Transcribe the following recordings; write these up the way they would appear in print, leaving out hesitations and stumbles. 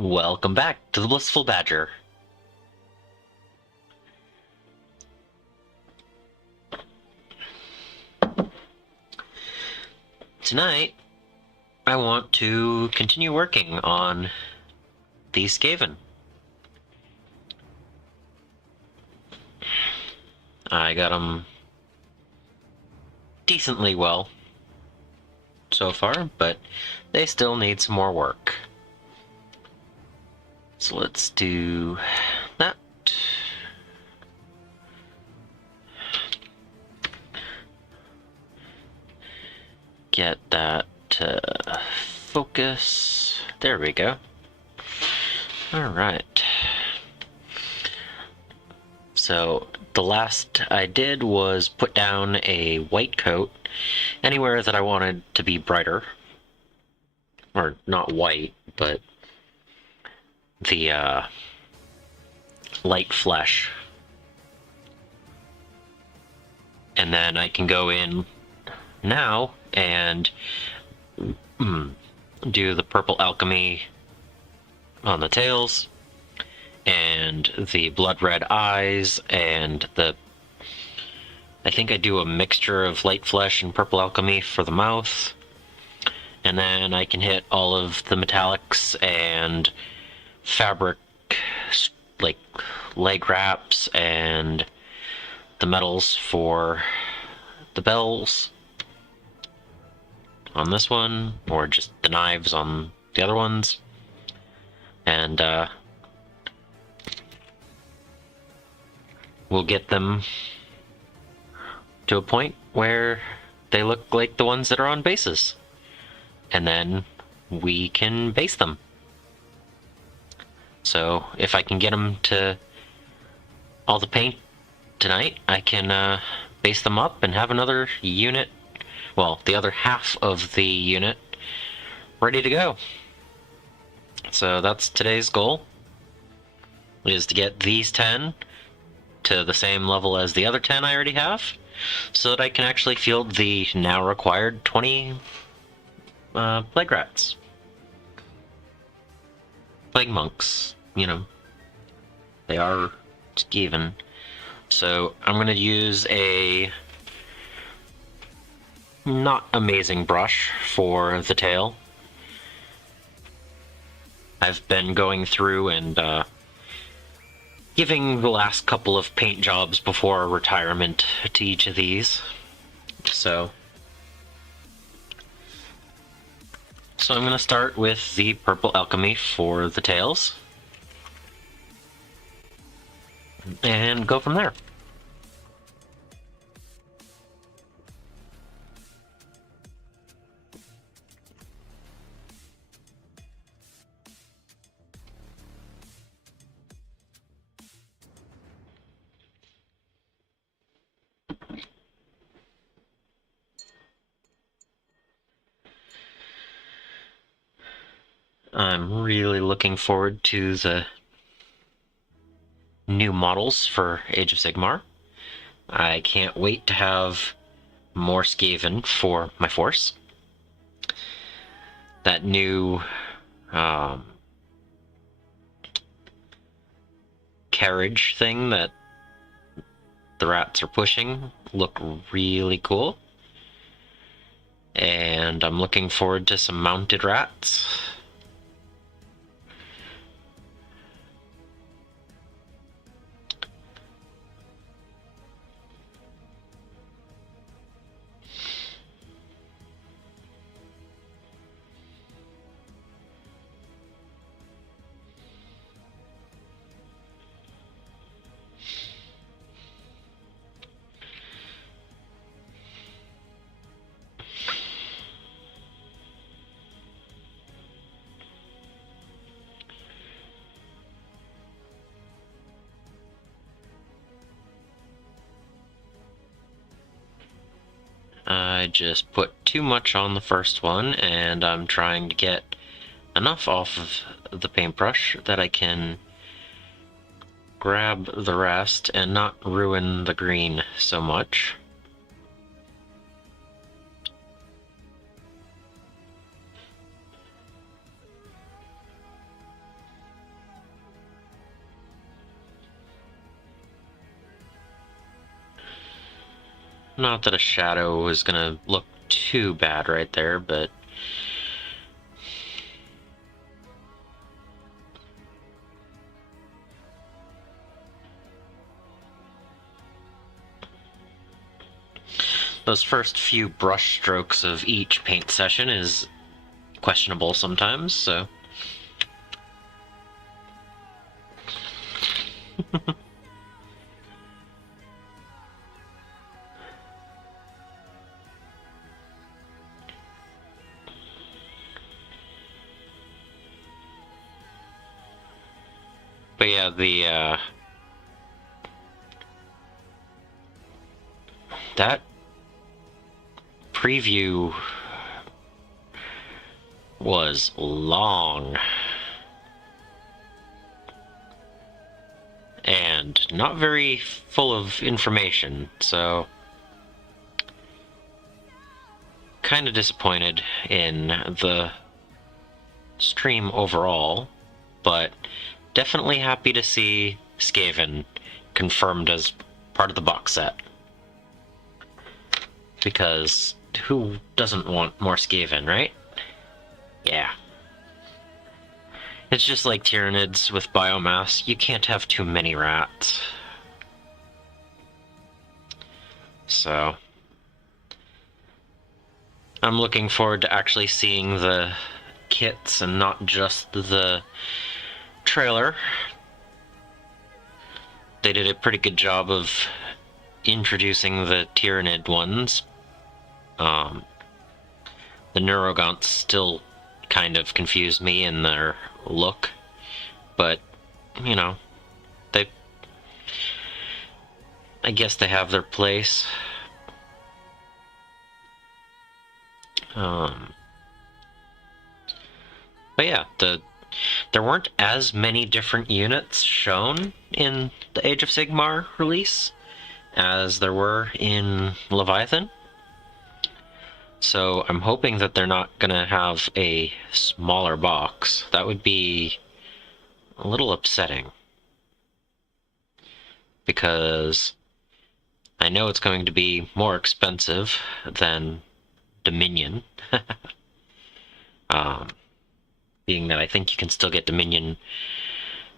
Welcome back to the Blissful Badger. Tonight, I want to continue working on these Skaven. I got them decently well so far, but they still need some more work. So let's do that. Get that focus. There we go. Alright. So the last I did was put down a white coat anywhere that I wanted to be brighter. Or not white, but the light flesh. And then I can go in now and do the purple alchemy on the tails and the blood red eyes and I think I do a mixture of light flesh and purple alchemy for the mouth, and then I can hit all of the metallics and fabric, like leg wraps and the metals for the bells on this one, or just the knives on the other ones. And we'll get them to a point where they look like the ones that are on bases. And then we can base them. So if I can get them to all the paint tonight, I can base them up and have another unit, well, the other half of the unit ready to go. So that's today's goal, is to get these 10 to the same level as the other 10 I already have, so that I can actually field the now required 20 plague rats. Plague monks, you know. They are Skaven. So I'm going to use a not amazing brush for the tail. I've been going through and giving the last couple of paint jobs before retirement to each of these. So I'm going to start with the purple alchemy for the tails and go from there. I'm really looking forward to the new models for Age of Sigmar. I can't wait to have more Skaven for my force. That new carriage thing that the rats are pushing look really cool. And I'm looking forward to some mounted rats. I just put too much on the first one, and I'm trying to get enough off of the paintbrush that I can grab the rest and not ruin the green so much. Not that a shadow is gonna look too bad right there, but... those first few brush strokes of each paint session is questionable sometimes, so... But yeah, that preview was long and not very full of information, so kind of disappointed in the stream overall, but definitely happy to see Skaven confirmed as part of the box set. Because who doesn't want more Skaven, right? Yeah. It's just like Tyranids with biomass. You can't have too many rats. So... I'm looking forward to actually seeing the kits and not just the trailer. They did a pretty good job of introducing the Tyranid ones. The Neurogaunts still kind of confuse me in their look, but, you know, I guess they have their place. But yeah, there weren't as many different units shown in the Age of Sigmar release as there were in Leviathan. So I'm hoping that they're not gonna have a smaller box. That would be a little upsetting. Because I know it's going to be more expensive than Dominion. Being that I think you can still get Dominion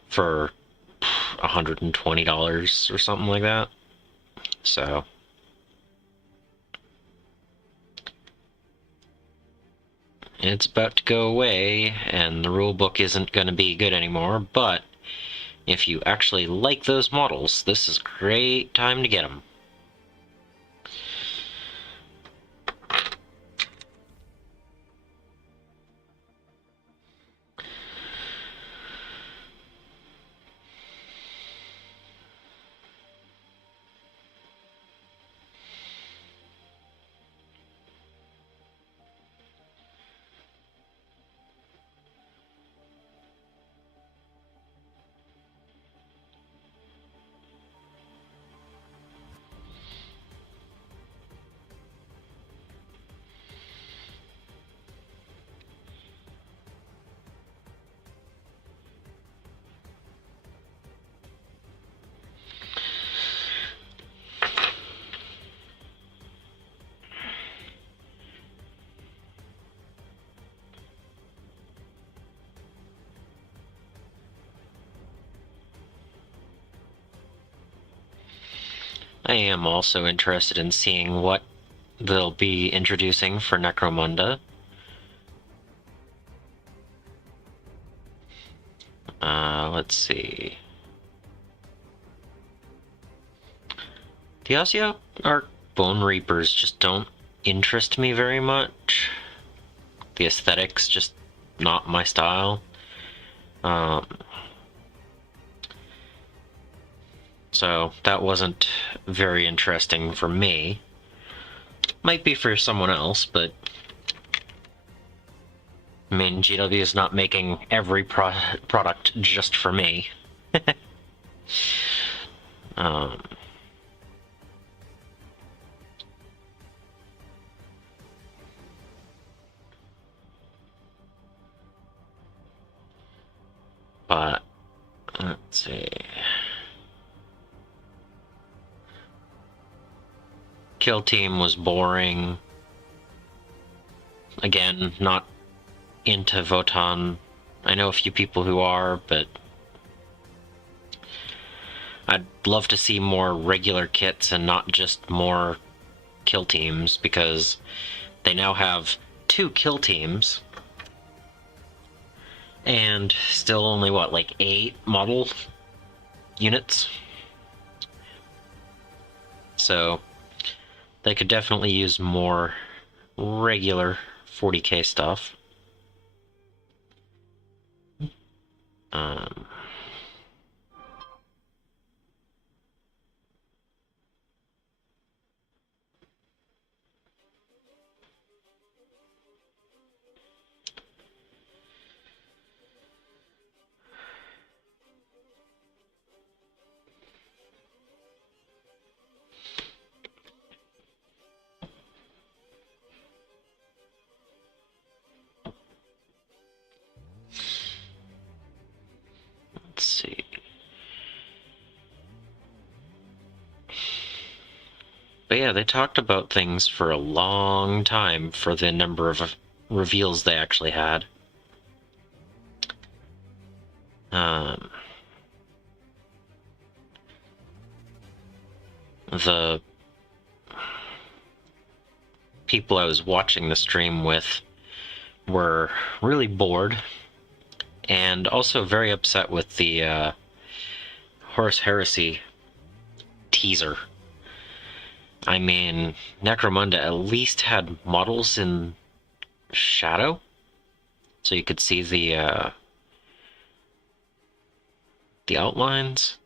for $120 or something like that. So... it's about to go away, and the rulebook isn't going to be good anymore, but if you actually like those models, this is a great time to get them. I am also interested in seeing what they'll be introducing for Necromunda. Let's see. The Oseo Arc Bone Reapers just don't interest me very much. The aesthetics just not my style. So that wasn't very interesting for me. Might be for someone else, but I mean, GW is not making every product just for me. But let's see. kill team was boring. Again, not into Votann. I know a few people who are, but I'd love to see more regular kits and not just more kill teams, because they now have 2 kill teams and still only, what, like 8 model units? So they could definitely use more regular 40k stuff. Let's see. But yeah, they talked about things for a long time for the number of reveals they actually had. The people I was watching the stream with were really bored and also very upset with the Horus Heresy teaser. I mean, Necromunda at least had models in shadow, so you could see the outlines,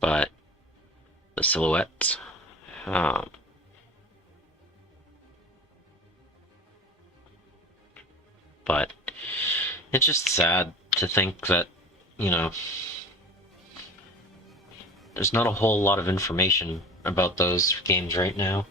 but the silhouettes. But it's just sad to think that, you know, there's not a whole lot of information about those games right now.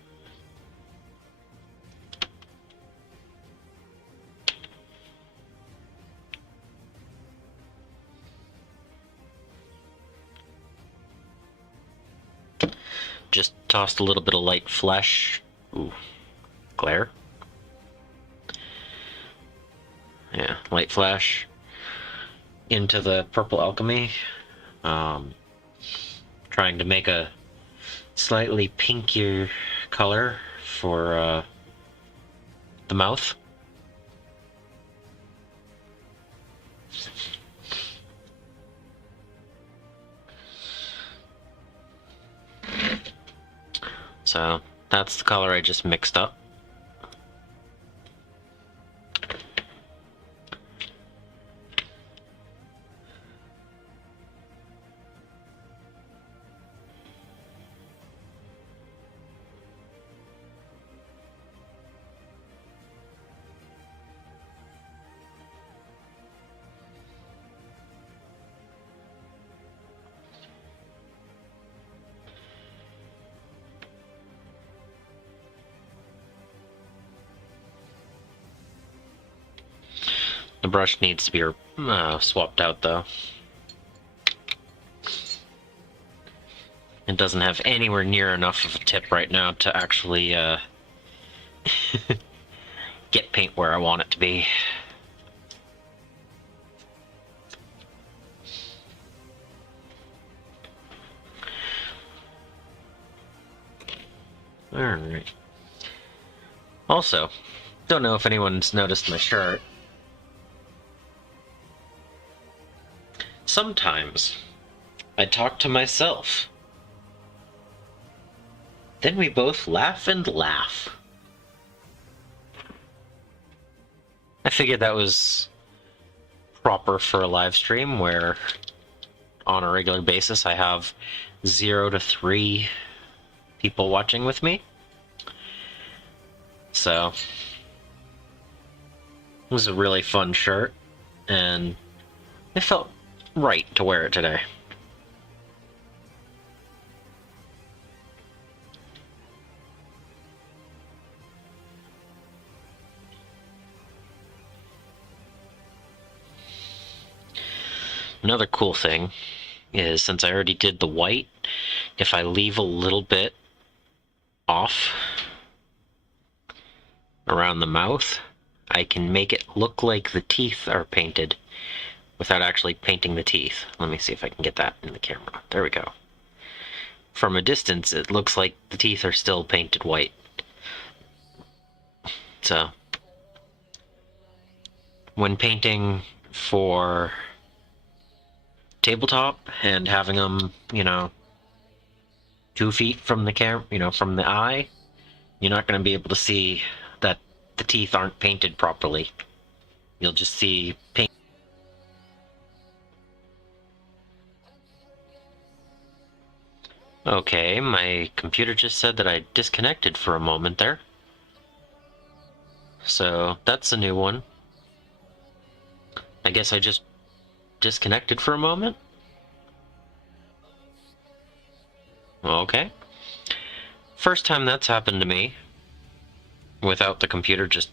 Just tossed a little bit of light flesh. Ooh, glare. Yeah, light flash into the purple alchemy. Trying to make a slightly pinkier color for the mouth. So that's the color I just mixed up. The brush needs to be swapped out, though. It doesn't have anywhere near enough of a tip right now to actually get paint where I want it to be. Alright. Also, don't know if anyone's noticed my shirt. Sometimes I talk to myself. Then we both laugh and laugh. I figured that was proper for a live stream where on a regular basis I have 0 to 3 people watching with me. So it was a really fun shirt and it felt right to wear it today. Another cool thing is, since I already did the white, if I leave a little bit off around the mouth, I can make it look like the teeth are painted without actually painting the teeth. Let me see if I can get that in the camera. There we go. From a distance, it looks like the teeth are still painted white. So, when painting for tabletop and having them, 2 feet from the from the eye, you're not going to be able to see that the teeth aren't painted properly. You'll just see paint. Okay, my computer just said that I disconnected for a moment there. So that's a new one. I guess I just disconnected for a moment. Okay. First time that's happened to me without the computer just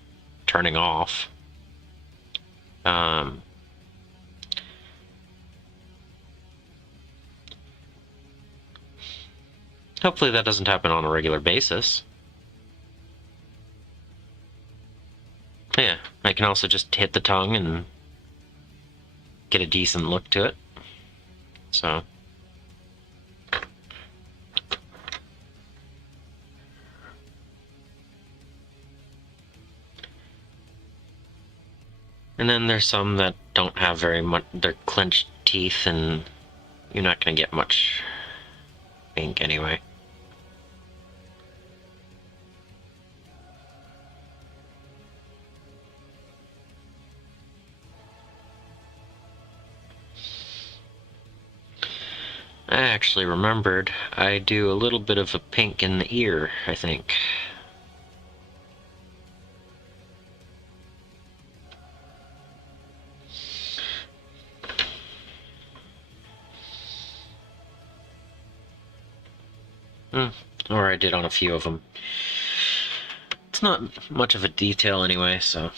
turning off. Hopefully that doesn't happen on a regular basis. Yeah, I can also just hit the tongue and get a decent look to it. So. And then there's some that don't have very much, they're clenched teeth, and you're not going to get much ink anyway. I actually remembered I do a little bit of a pink in the ear, I think. Or I did on a few of them. It's not much of a detail anyway, so.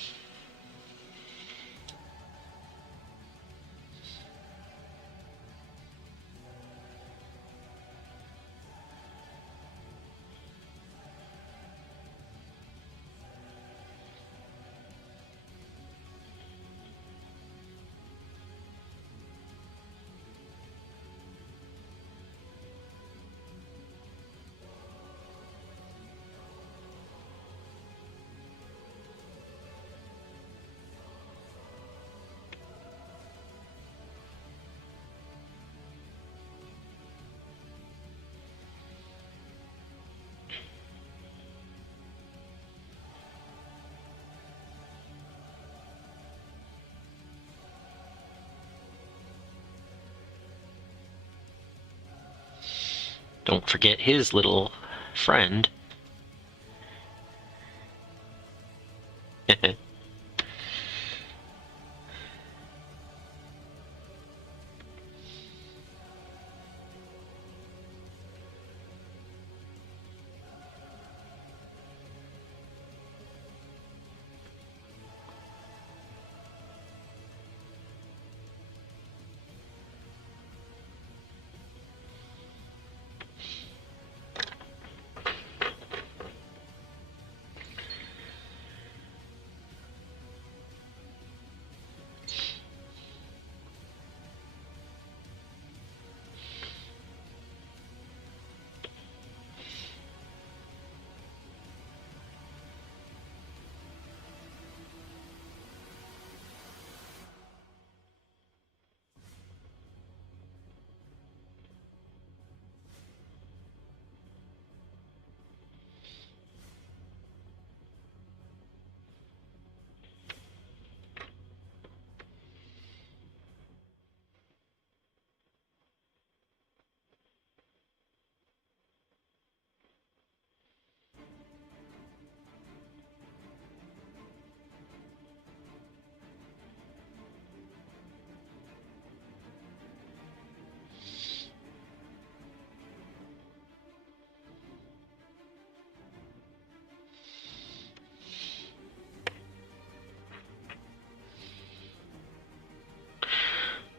Don't forget his little friend.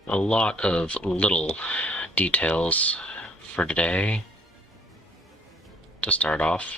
A lot of little details for today to start off.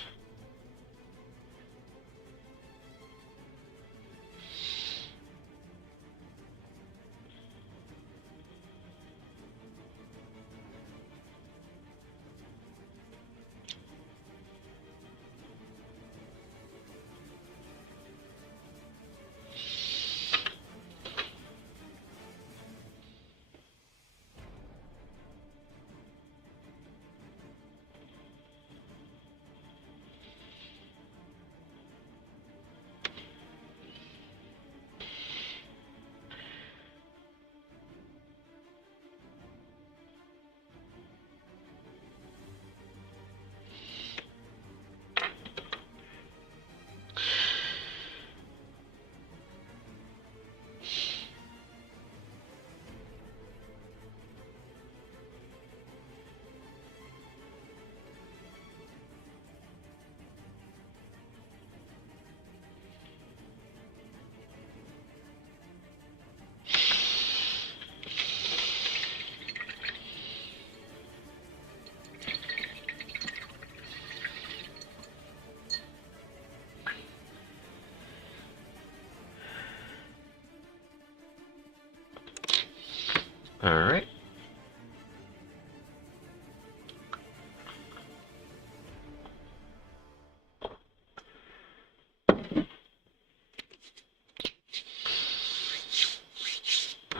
Alright.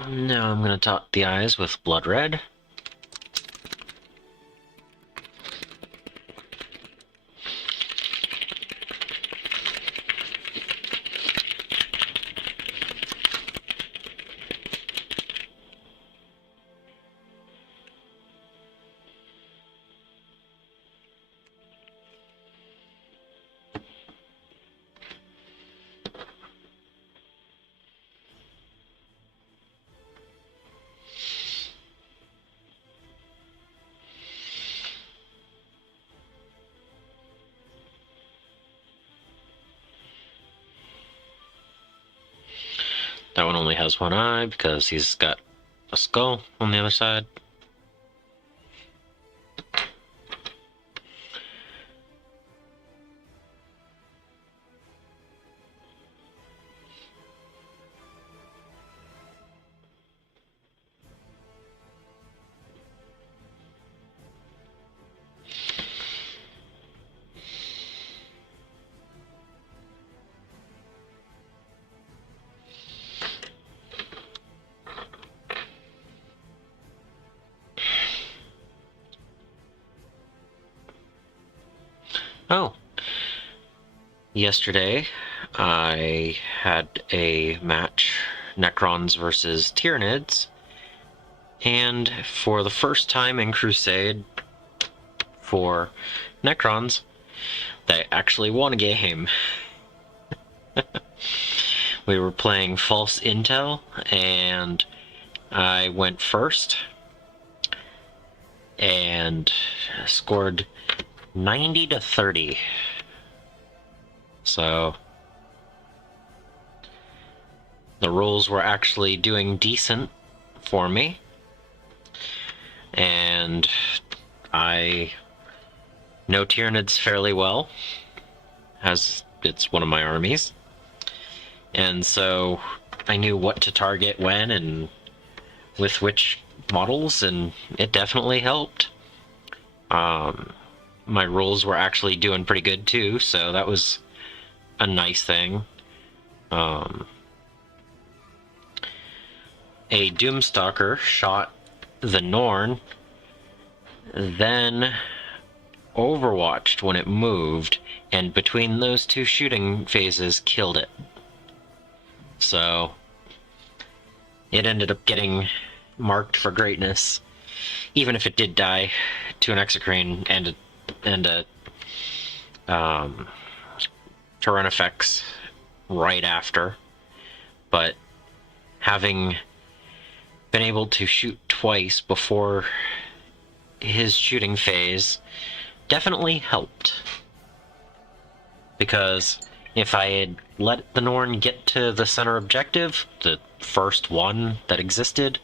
Now I'm going to dot the eyes with blood red. That one only has one eye because he's got a skull on the other side. Oh. Yesterday, I had a match, Necrons versus Tyranids, and for the first time in Crusade, for Necrons, they actually won a game. We were playing False Intel, and I went first, and scored 90 to 30. So the rules were actually doing decent for me, and I know Tyranids fairly well, as it's one of my armies, and so I knew what to target when and with which models, and it definitely helped. My rules were actually doing pretty good too, so that was a nice thing. A Doomstalker shot the Norn, then overwatched when it moved, and between those two shooting phases killed it. So it ended up getting marked for greatness, even if it did die to an Exocrine and a Tyrannofex right after. But having been able to shoot twice before his shooting phase definitely helped. Because if I had let the Norn get to the center objective, the first one that existed,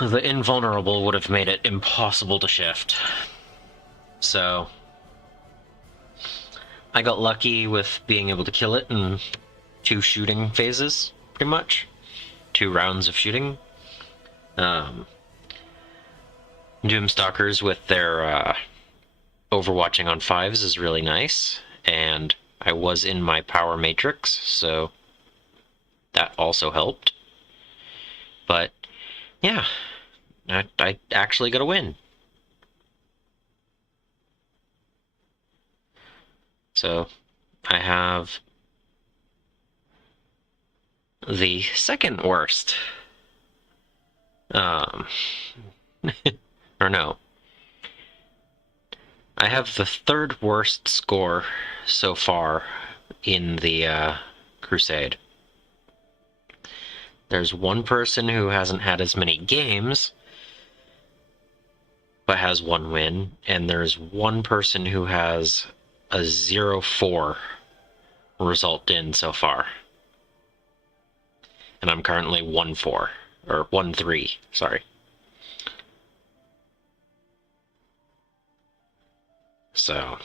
the invulnerable would have made it impossible to shift. So I got lucky with being able to kill it in 2 shooting phases, pretty much. 2 rounds of shooting. Doomstalkers with their overwatching on 5s is really nice, and I was in my power matrix, so that also helped. But yeah, I actually got a win. So I have the second worst. Or no. I have the 3rd worst score so far in the Crusade. There's one person who hasn't had as many games, but has 1 win, and there's one person who has a 0-4 result in so far. And I'm currently 1-4, or 1-3, sorry. So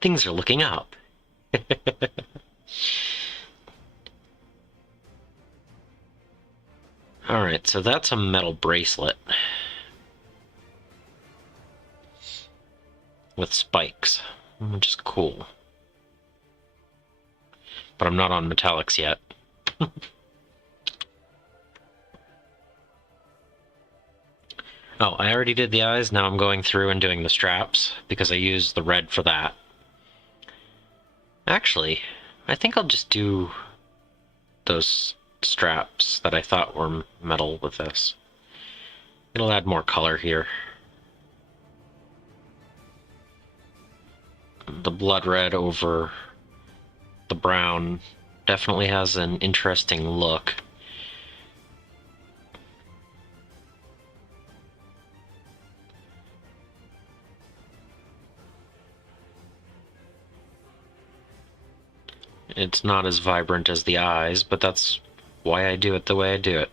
things are looking up. Alright, so that's a metal bracelet. With spikes, which is cool. But I'm not on metallics yet. Oh, I already did the eyes, now I'm going through and doing the straps, because I used the red for that. Actually, I think I'll just do those straps that I thought were metal with this. It'll add more color here. The blood red over the brown definitely has an interesting look. It's not as vibrant as the eyes, but that's why I do it the way I do it.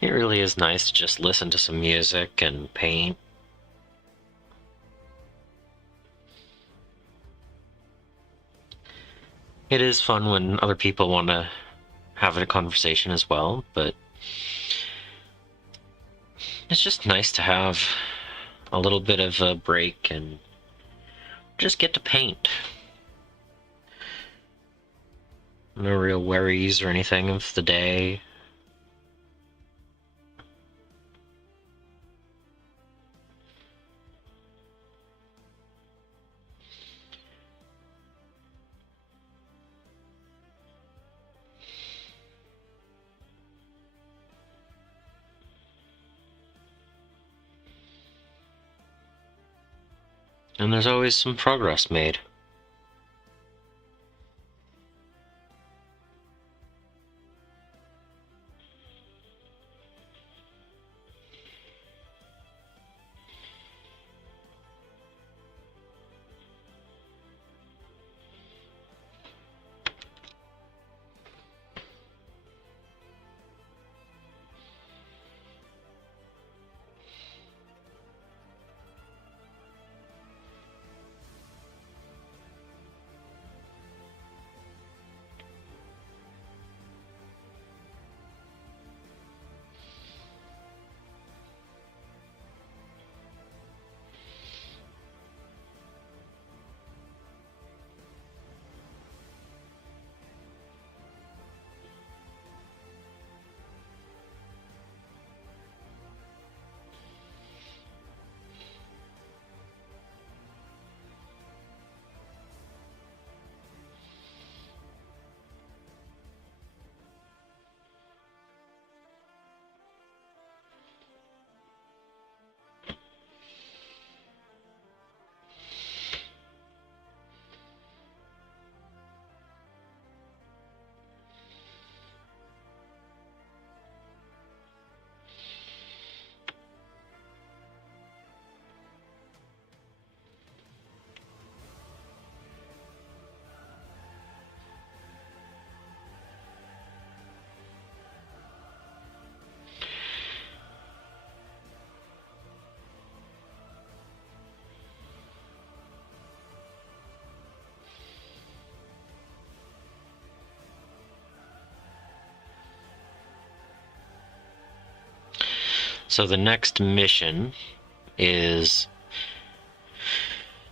It really is nice to just listen to some music and paint. It is fun when other people want to have a conversation as well, but it's just nice to have a little bit of a break and just get to paint. No real worries or anything of the day. And there's always some progress made. So the next mission is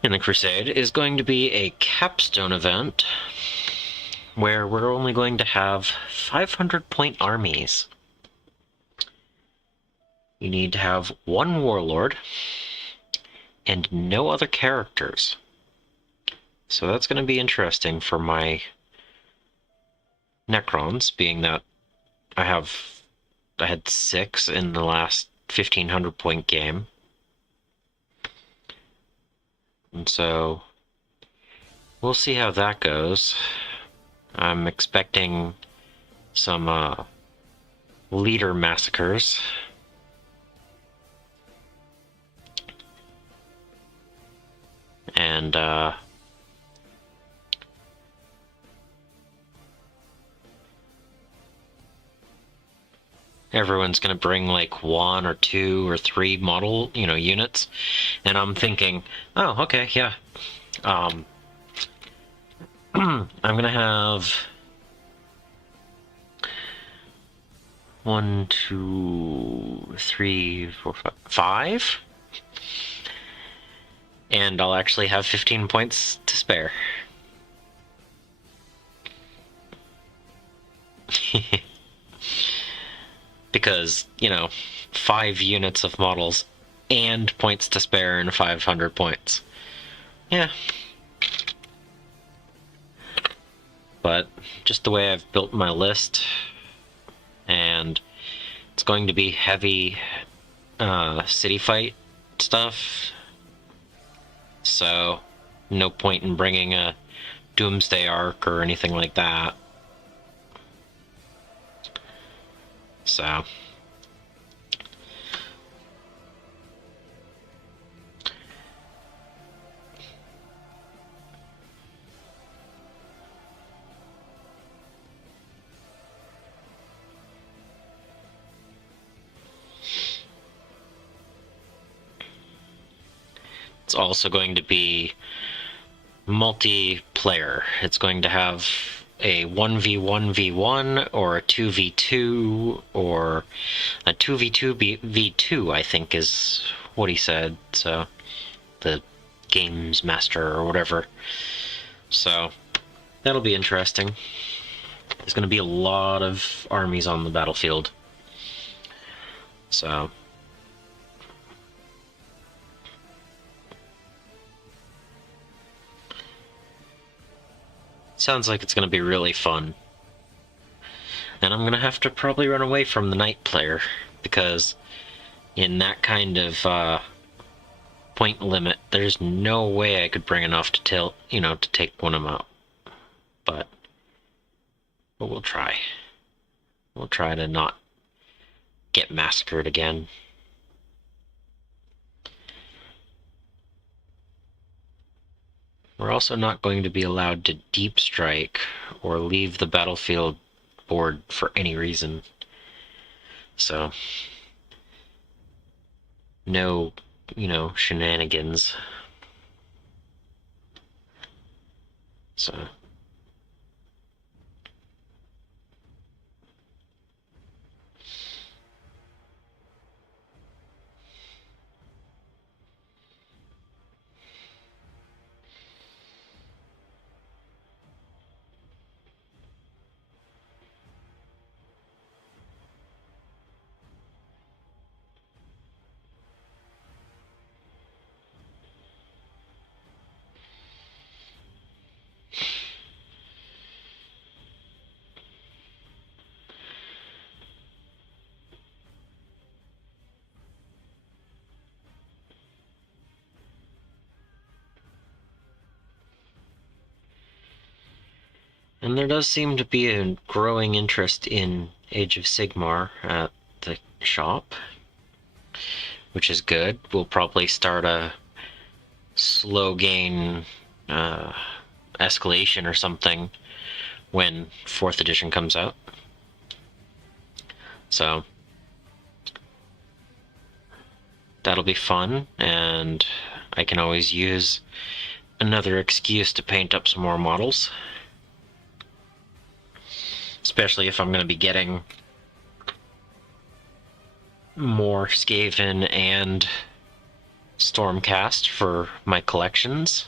in the Crusade is going to be a capstone event where we're only going to have 500-point armies. You need to have one warlord and no other characters. So that's going to be interesting for my Necrons, being that I had 6 in the last 1500-point game. And so we'll see how that goes. I'm expecting some leader massacres. And everyone's gonna bring like 1 or 2 or 3 model, units. And I'm thinking, oh, okay, yeah. I'm gonna have 1, 2, 3, 4, 5. And I'll actually have 15 points to spare. Because, 5 units of models and points to spare and 500 points. Yeah. But just the way I've built my list, and it's going to be heavy city fight stuff. So, no point in bringing a Doomsday Arc or anything like that. So, it's also going to be multiplayer. It's going to have a 1v1v1 or a 2v2 or a 2v2v2, I think is what he said. So, the games master or whatever. So, that'll be interesting. There's going to be a lot of armies on the battlefield. So, sounds like it's going to be really fun. And I'm going to have to probably run away from the Knight player, because in that kind of point limit, there's no way I could bring enough to take one of them out. But we'll try. We'll try to not get massacred again. We're also not going to be allowed to deep strike or leave the battlefield board for any reason. So, no, shenanigans. So, and there does seem to be a growing interest in Age of Sigmar at the shop, which is good. We'll probably start a slow gain escalation or something when 4th edition comes out. So that'll be fun, and I can always use another excuse to paint up some more models. Especially if I'm going to be getting more Skaven and Stormcast for my collections.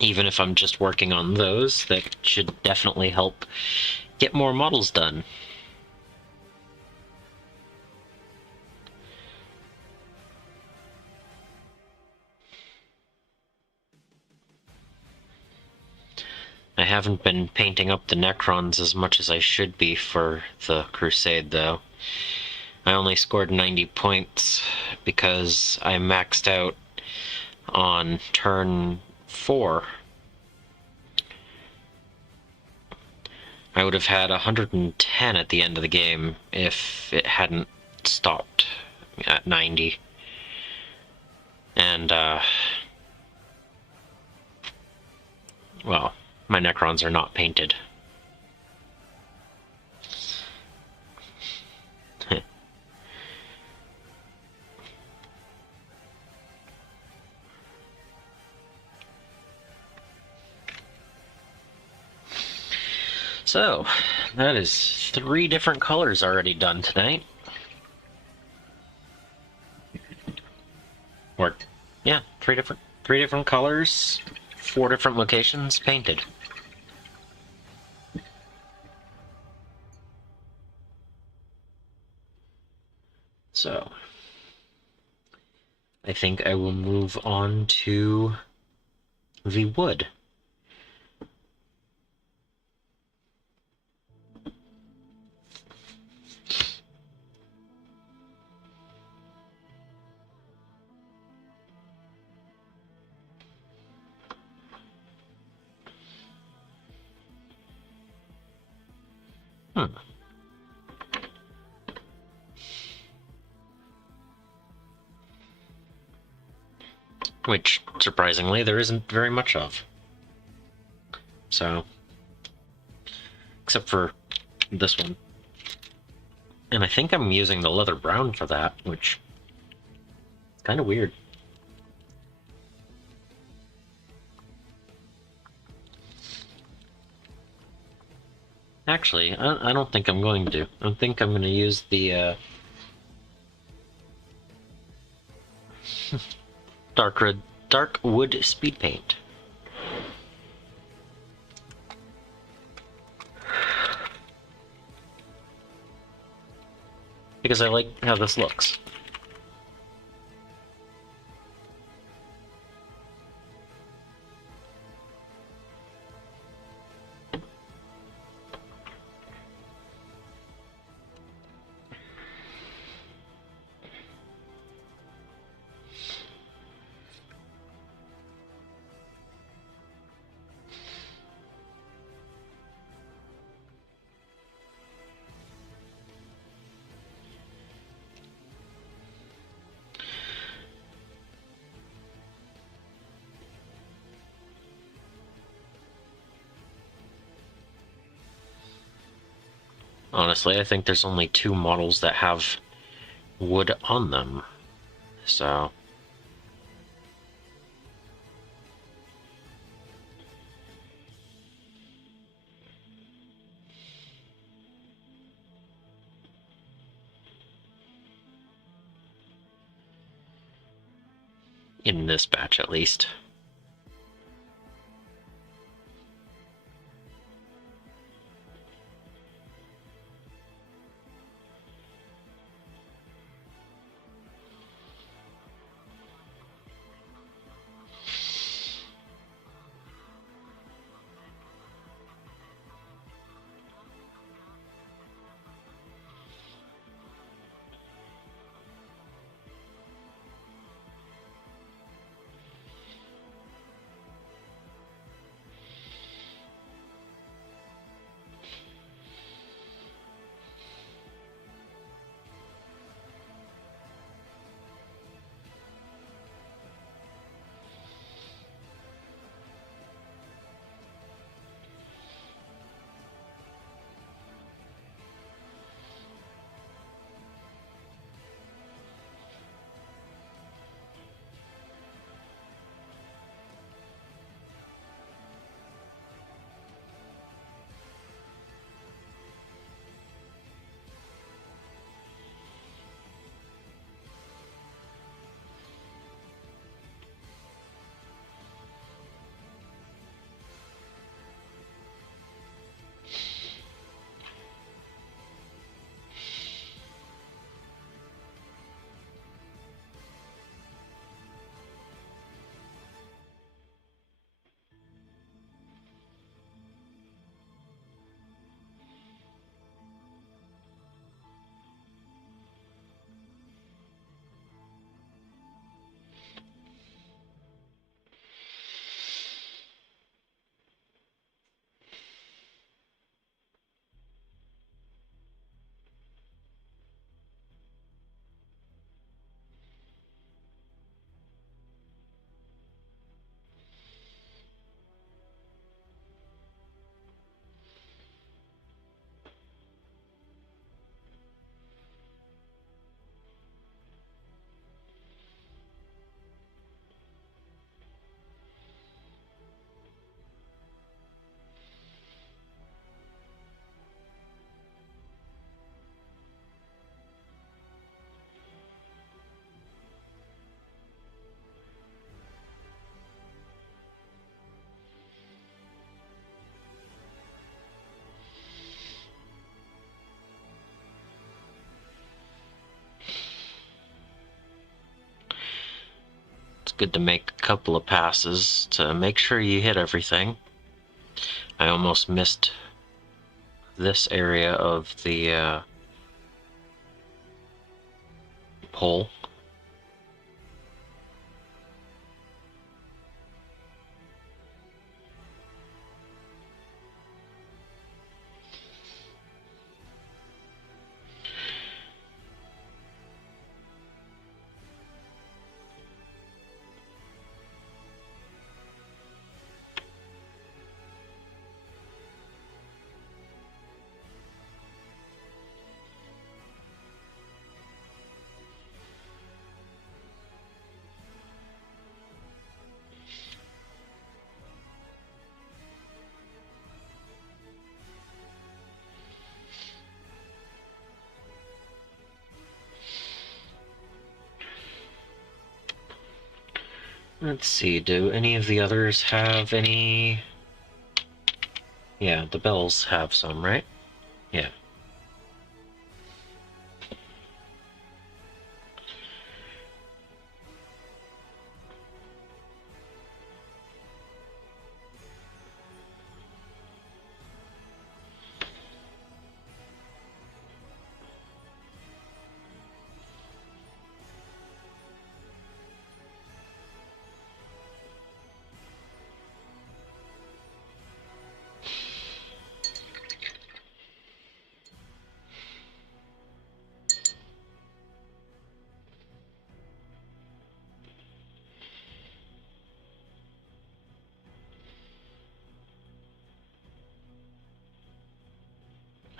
Even if I'm just working on those, that should definitely help get more models done. I haven't been painting up the Necrons as much as I should be for the Crusade, though. I only scored 90 points because I maxed out on turn 4. I would have had 110 at the end of the game if it hadn't stopped at 90. And, well, my Necrons are not painted. So, that is 3 different colors already done tonight. Or, yeah, three different colors, 4 different locations painted. So, I think I will move on to the wood. Which, surprisingly, there isn't very much of. So, except for this one. And I think I'm using the leather brown for that, which is kind of weird. Actually, I don't think I'm going to. I think I'm going to use the dark wood speed paint. Because I like how this looks. Honestly, I think there's only 2 models that have wood on them. So, in this batch at least. good to make a couple of passes to make sure you hit everything. I almost missed this area of the hole. Let's see, do any of the others have any... Yeah, the bells have some, right? Yeah.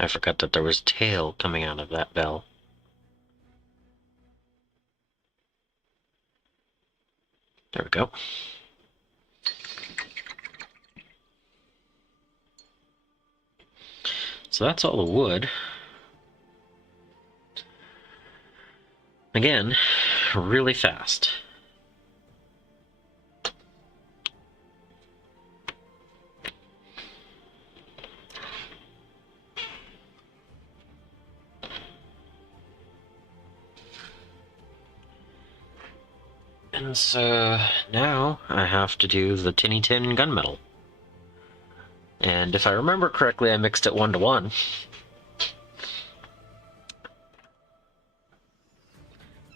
I forgot that there was tail coming out of that bell. There we go. So that's all the wood. Again, really fast. And so now I have to do the tinny tin gunmetal. And if I remember correctly, I mixed it 1-to-1.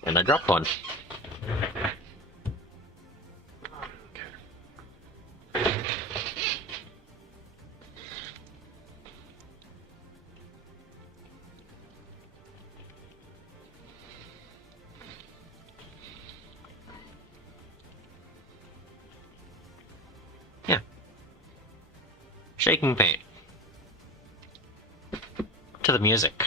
And I dropped one. Yeah. Shaking paint. To the music.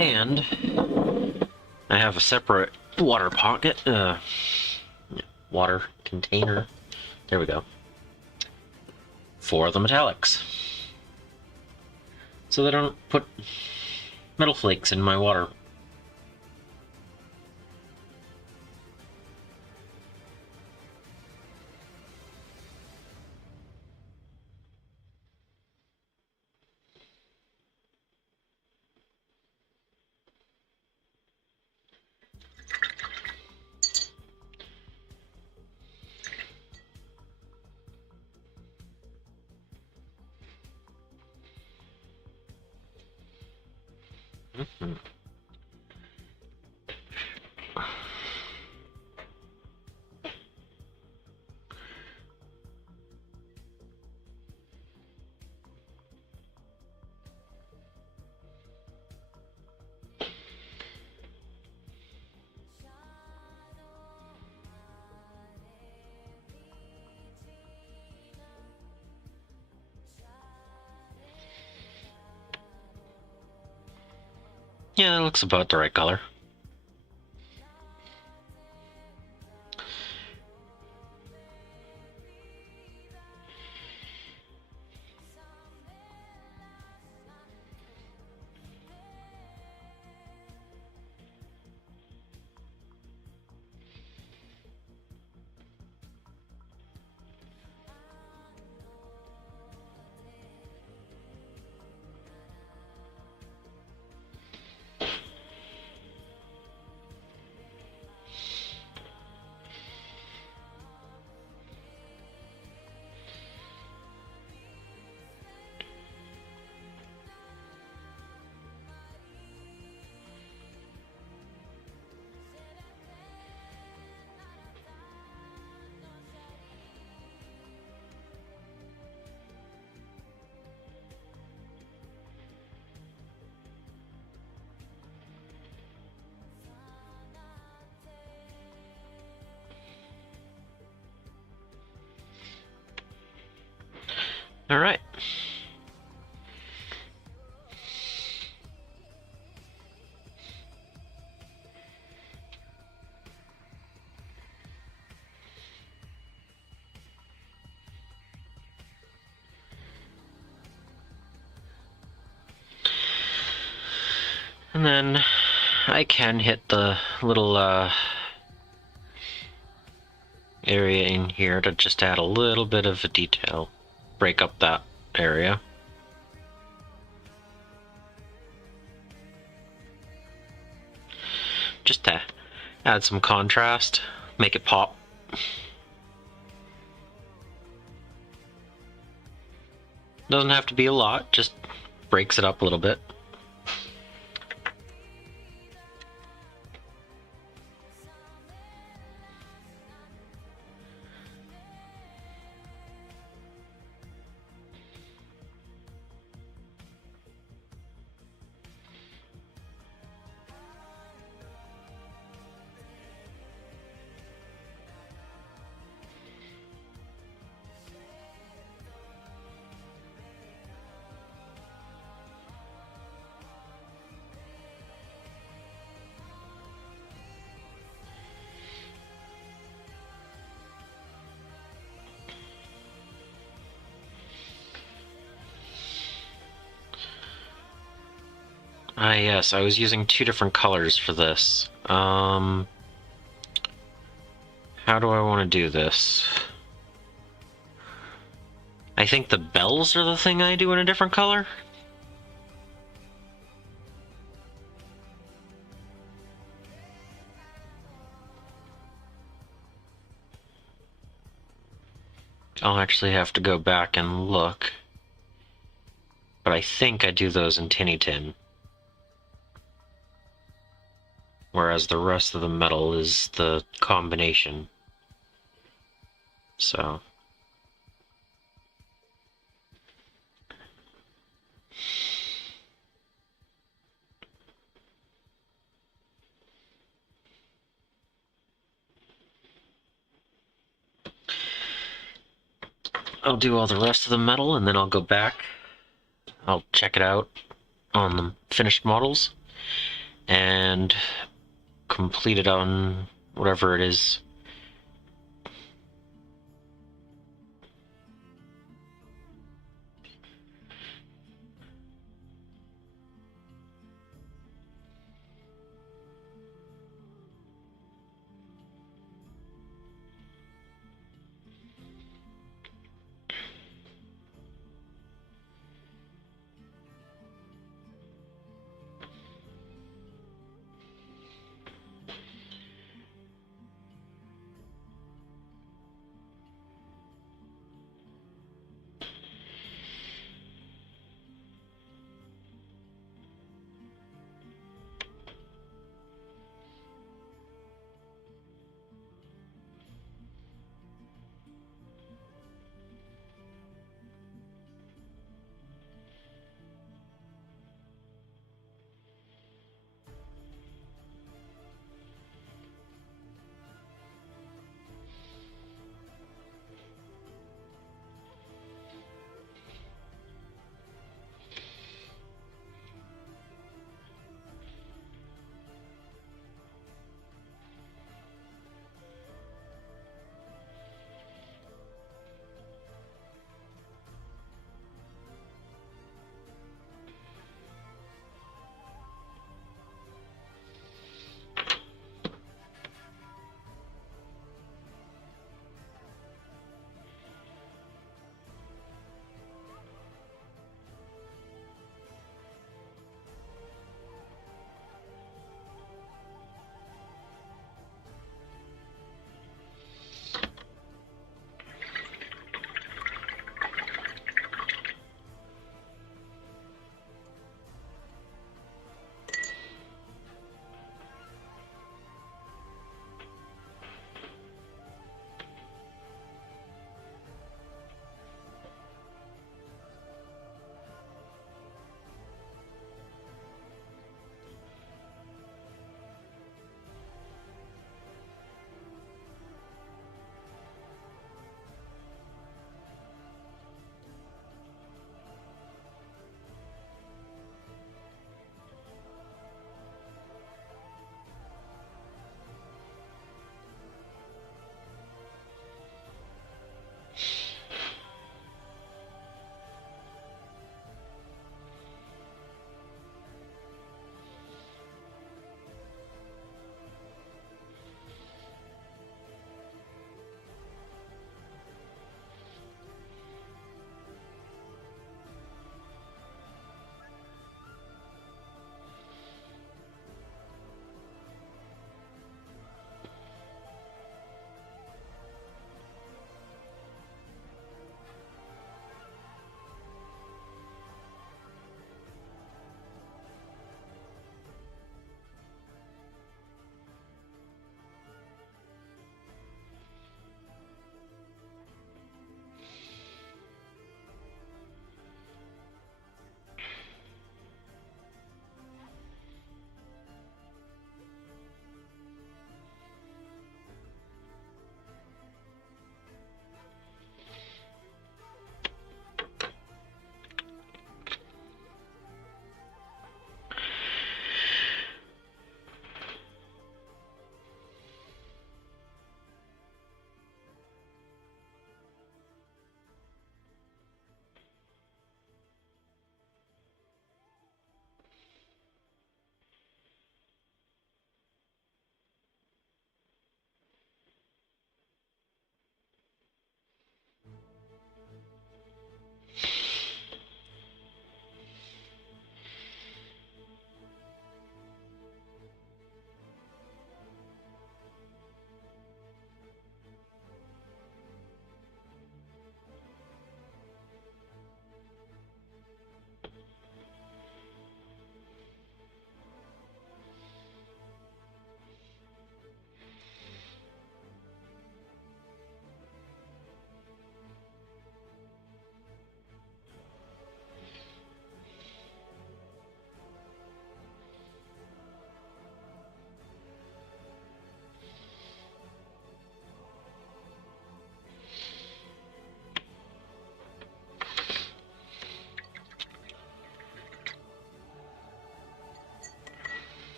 And I have a separate water pocket, water container. There we go. For the metallics. So they don't put metal flakes in my water. Mm-hmm. Yeah, that looks about the right color. All right. And then I can hit the little area in here to just add a little bit of a detail. Break up that area. Just to add some contrast, make it pop. Doesn't have to be a lot, just breaks it up a little bit. Ah, yes, I was using 2 different colors for this. How do I want to do this? I think the bells are the thing I do in a different color. I'll actually have to go back and look. But I think I do those in Tinny Tin. Whereas the rest of the metal is the combination. So. I'll do all the rest of the metal and then I'll go back. I'll check it out on the finished models and complete it on whatever it is.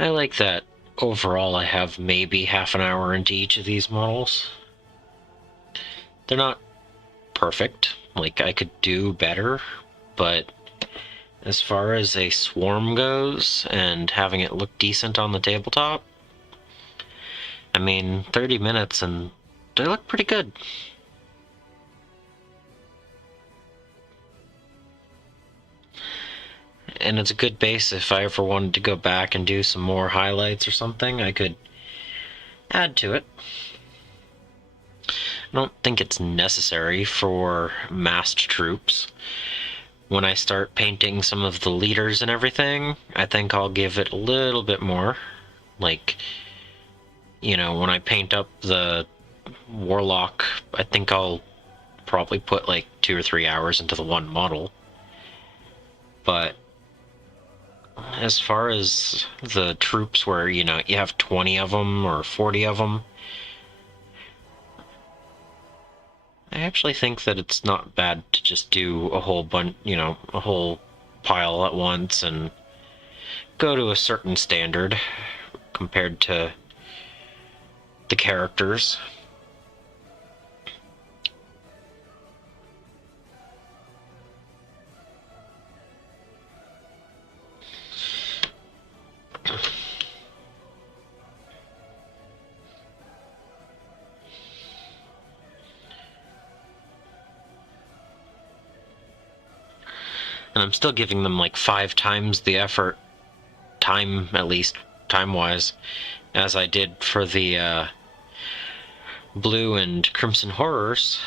I like that overall I have maybe half an hour into each of these models. They're not perfect, like I could do better, but as far as a swarm goes and having it look decent on the tabletop, I mean, 30 minutes and they look pretty good. And it's a good base if I ever wanted to go back and do some more highlights or something, I could add to it. I don't think it's necessary for massed troops. When I start painting some of the leaders and everything, I think I'll give it a little bit more. Like, you know, when I paint up the warlock, I think I'll probably put like 2 or 3 hours into the one model. But as far as the troops where, you know, you have 20 of them or 40 of them, I actually think that it's not bad to just do a whole bunch, you know, a whole pile at once and go to a certain standard compared to the characters. And I'm still giving them like 5 times the effort, at least time-wise, as I did for the Blue and Crimson Horrors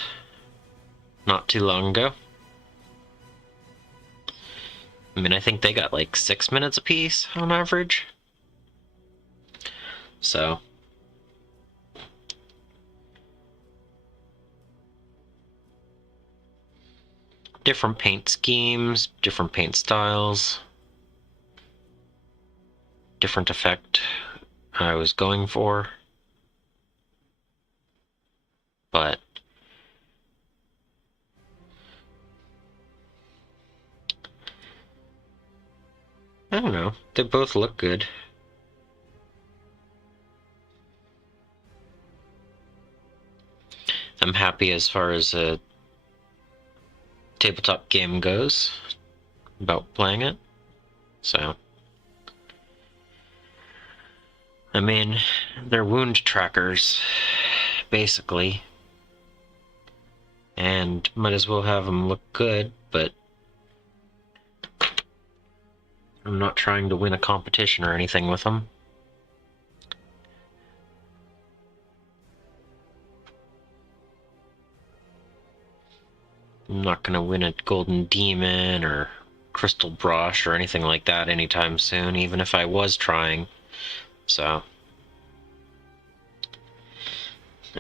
not too long ago. I mean, I think they got like 6 minutes apiece on average. So different paint schemes, different paint styles, different effect I was going for. But I don't know, they both look good. I'm happy as far as a tabletop game goes about playing it. So, I mean, they're wound trackers, basically. And might as well have them look good, but I'm not trying to win a competition or anything with them. I'm not going to win a Golden Demon or Crystal Brush or anything like that anytime soon, even if I was trying. So,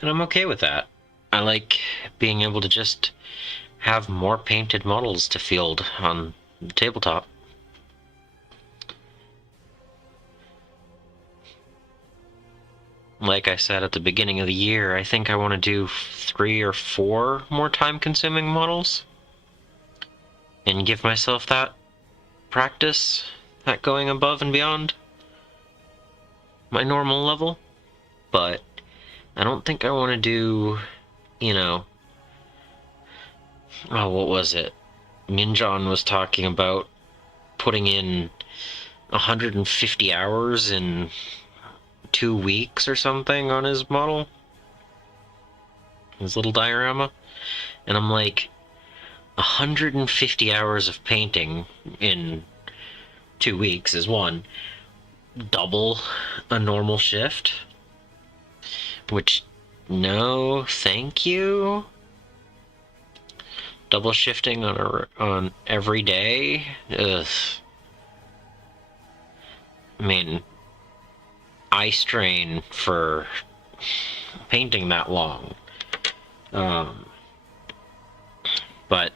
and I'm okay with that. I like being able to just have more painted models to field on the tabletop. Like I said at the beginning of the year, I think I want to do 3 or 4 more time-consuming models and give myself that practice, that going above and beyond my normal level. But I don't think I want to do, you know, oh, what was it? Ninjon was talking about putting in 150 hours in 2 weeks or something on his model, his little diorama, and I'm like, 150 hours of painting in 2 weeks is one, double a normal shift, which, no thank you. Double shifting on every day, ugh. I mean, eye strain for painting that long. But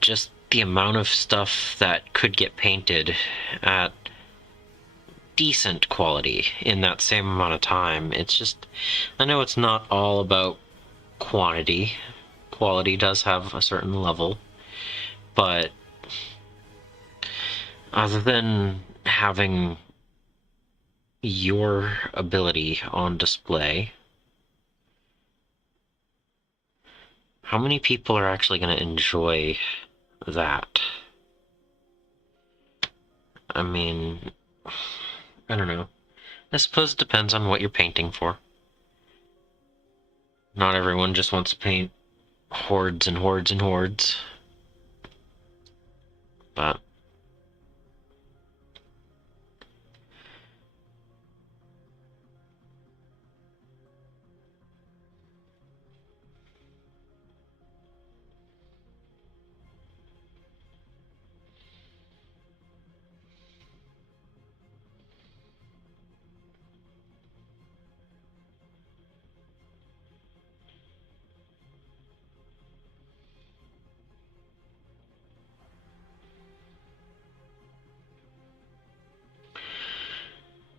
just the amount of stuff that could get painted at decent quality in that same amount of time, it's just, I know it's not all about quantity. Quality does have a certain level, but other than having your ability on display, how many people are actually going to enjoy that? I mean, I don't know. I suppose it depends on what you're painting for. Not everyone just wants to paint hordes and hordes and hordes. But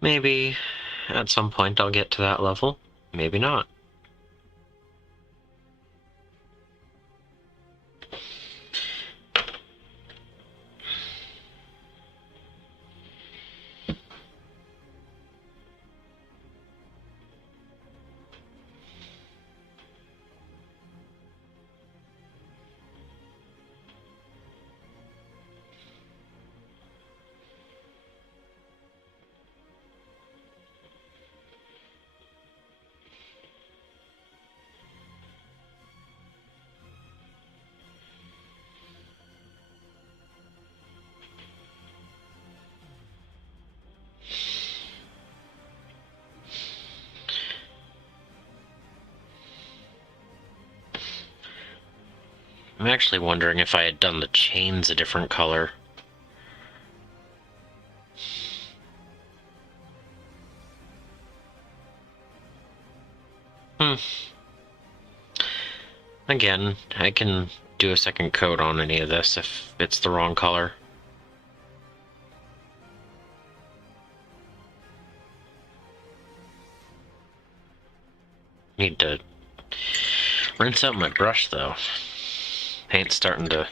maybe at some point I'll get to that level. Maybe not. I'm actually wondering if I had done the chains a different color. Again, I can do a second coat on any of this if it's the wrong color. Need to rinse out my brush though. Paint's starting to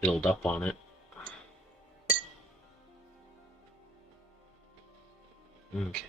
build up on it. Okay.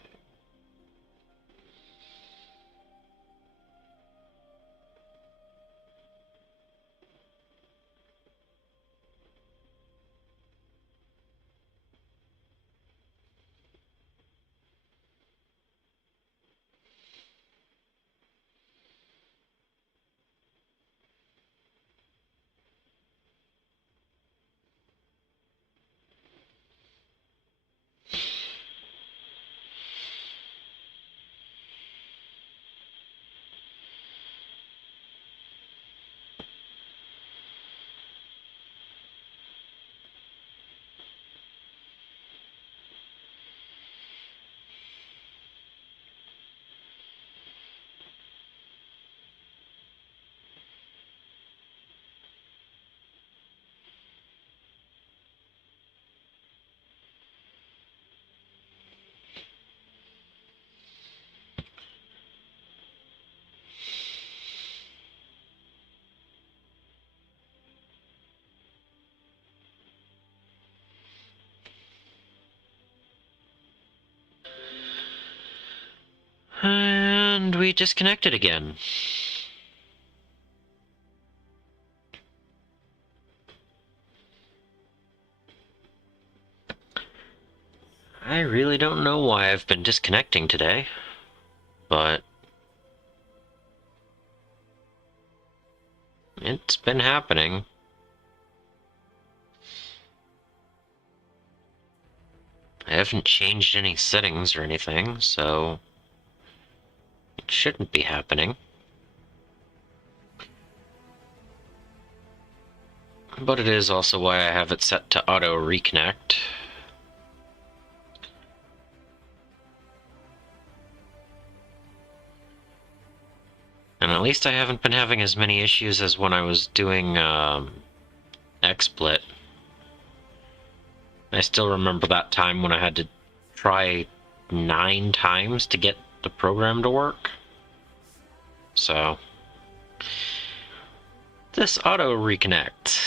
And we disconnected again. I really don't know why I've been disconnecting today, but it's been happening. I haven't changed any settings or anything, so it shouldn't be happening. But it is also why I have it set to auto reconnect. And at least I haven't been having as many issues as when I was doing XSplit. I still remember that time when I had to try 9 times to get the program to work. So this auto reconnect.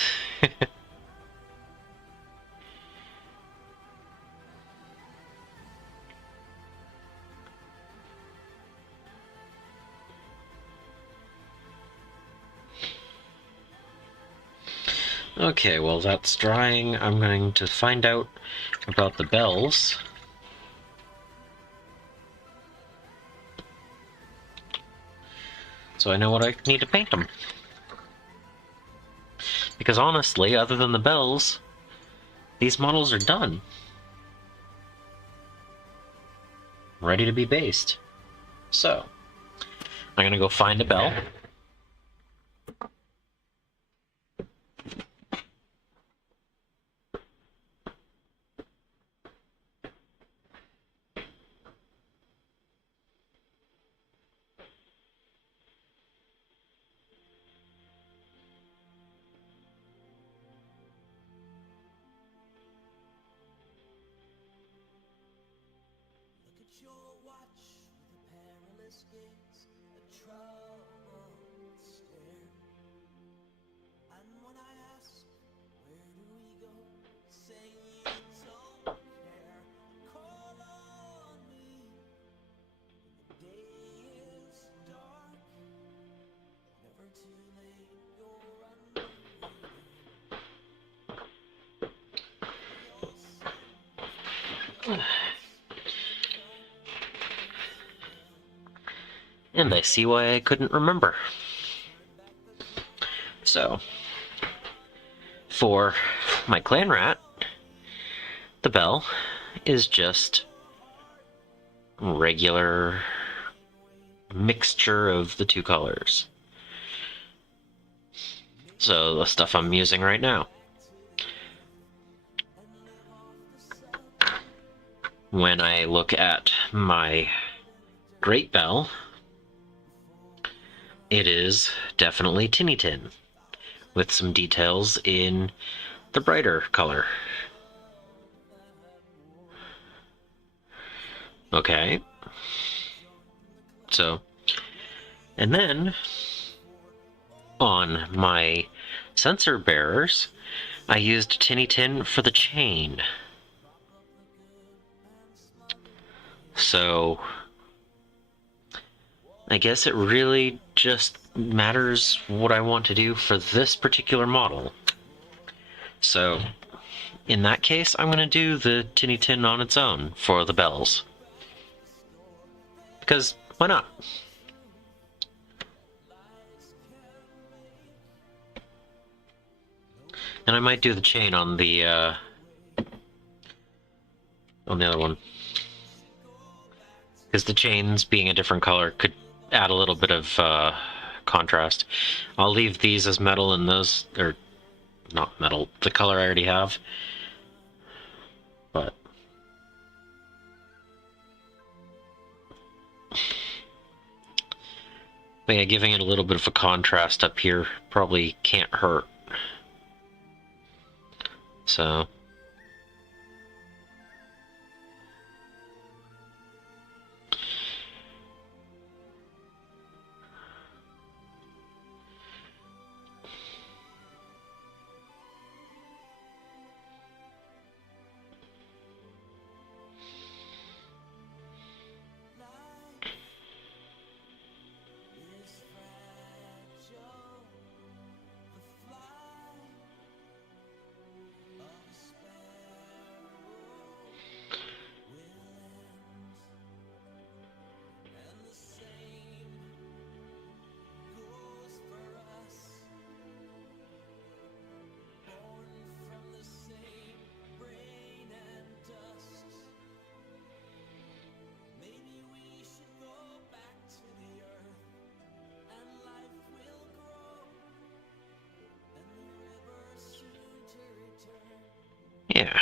Okay, well that's drying. I'm going to find out about the bells. So I know what I need to paint them. Because honestly, other than the bells, these models are done. Ready to be based. So, I'm gonna go find a bell. And I see why I couldn't remember. So, for my clan rat, the bell is just regular mixture of the two colors. So the stuff I'm using right now. When I look at my great bell, it is definitely tinny tin, with some details in the brighter color. Okay. So, and then on my sensor bearers, I used tinny tin for the chain. So, I guess it really just matters what I want to do for this particular model. So, in that case, I'm going to do the tinny tin on its own for the bells. Because, why not? And I might do the chain on the other one. Because the chains being a different color could add a little bit of contrast. I'll leave these as metal and those, or not metal, the color I already have. But yeah, giving it a little bit of a contrast up here probably can't hurt. So yeah,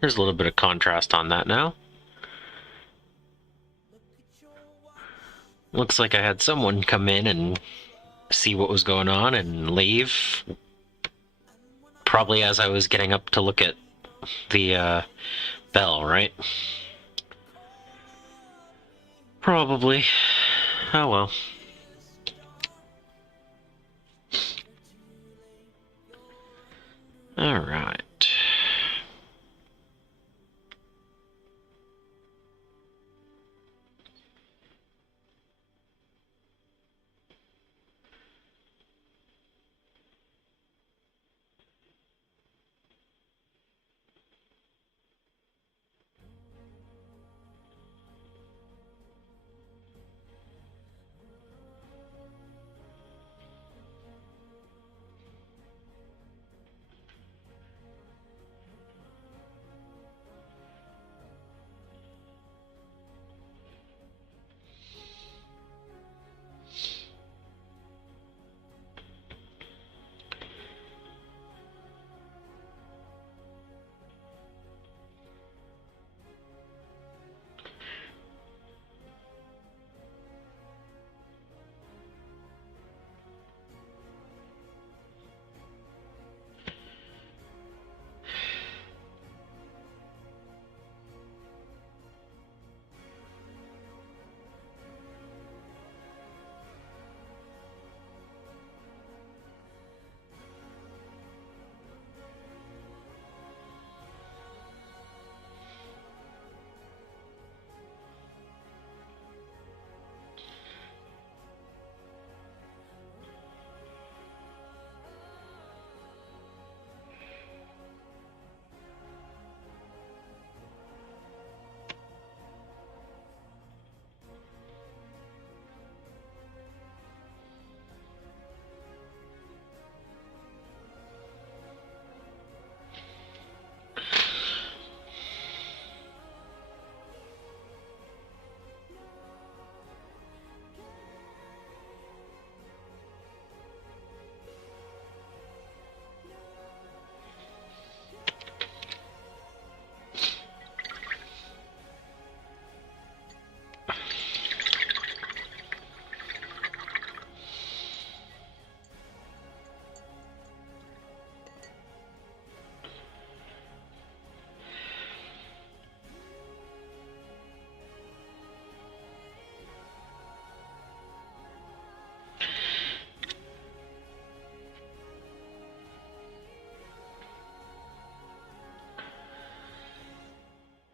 there's a little bit of contrast on that now. Looks like I had someone come in and see what was going on and leave. Probably as I was getting up to look at the bell, right? Probably. Oh well. All right.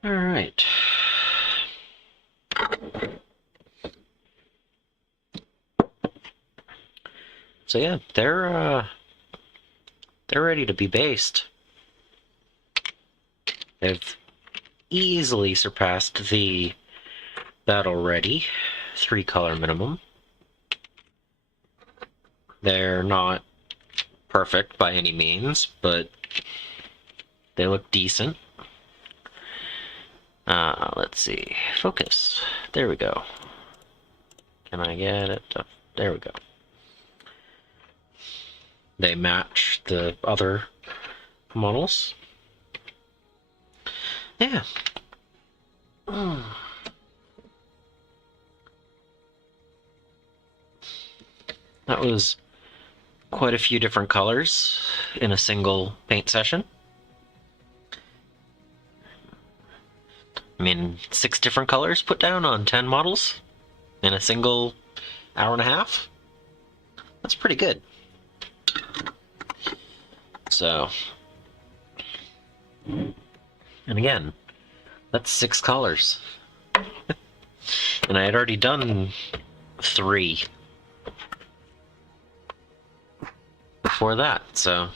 All right. So yeah, they're ready to be based. They've easily surpassed the battle ready 3-color minimum. They're not perfect by any means, but they look decent. Let's see. Focus. There we go. Can I get it? There we go. They match the other models. Yeah. That was quite a few different colors in a single paint session. I mean, 6 different colors put down on 10 models in a single hour and a half. That's pretty good. So, and again, that's 6 colors. And I had already done 3 before that, so.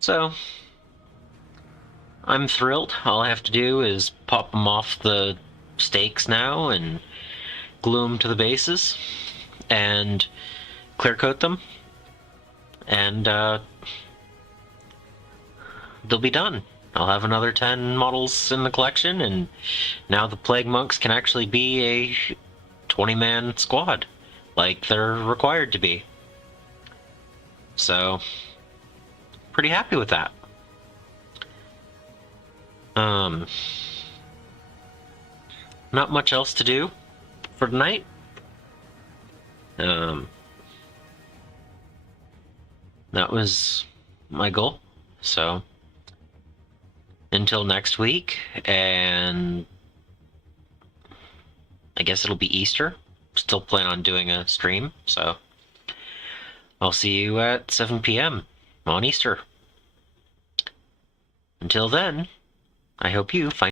So, I'm thrilled. All I have to do is pop them off the stakes now and glue them to the bases and clear coat them, and they'll be done. I'll have another 10 models in the collection, and now the Plague Monks can actually be a 20-man squad, like they're required to be. So, pretty happy with that. Not much else to do for tonight. That was my goal. So, until next week, and I guess it'll be Easter. Still plan on doing a stream, so I'll see you at 7 p.m. on Easter. Until then, I hope you find